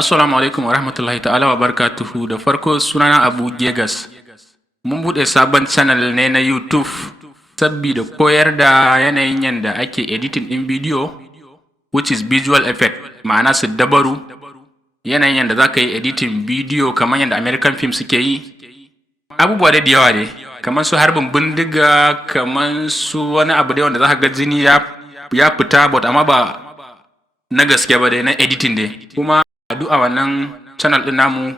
Assalamu alaikum wa rahmatullahi ta'ala wa barakatuhu. Da farko sunana Abu Gegas. Mun buɗe sabon channel ne na YouTube sabida koyar da yanayin yadda ake editing ɗin bidiyo, which is visual effect, ma'ana su dabaru, yanayin yadda za ka yi editing bidiyo kamar yadda American film suke yi. Abubuwa da yawa ne, kamar su harbin bindiga, kamar su wani abu da wanda za ka ga jini ya fita, but amma ba na gaske ba dai, na editing dai. Kuma a wannan channel ɗin namu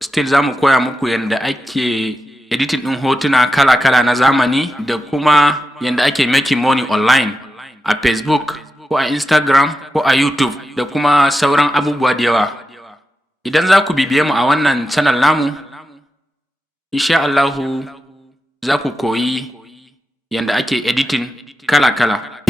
still za mu koya muku yadda ake editing ɗin hotuna kala-kala na zamani da kuma yadda ake making money online a Facebook ko a Instagram ko a YouTube da kuma sauran abubuwa da yawa. Idan za ku bibiye mu a wannan channel namu, insha Allahu za ku koyi yadda ake editing kala-kala.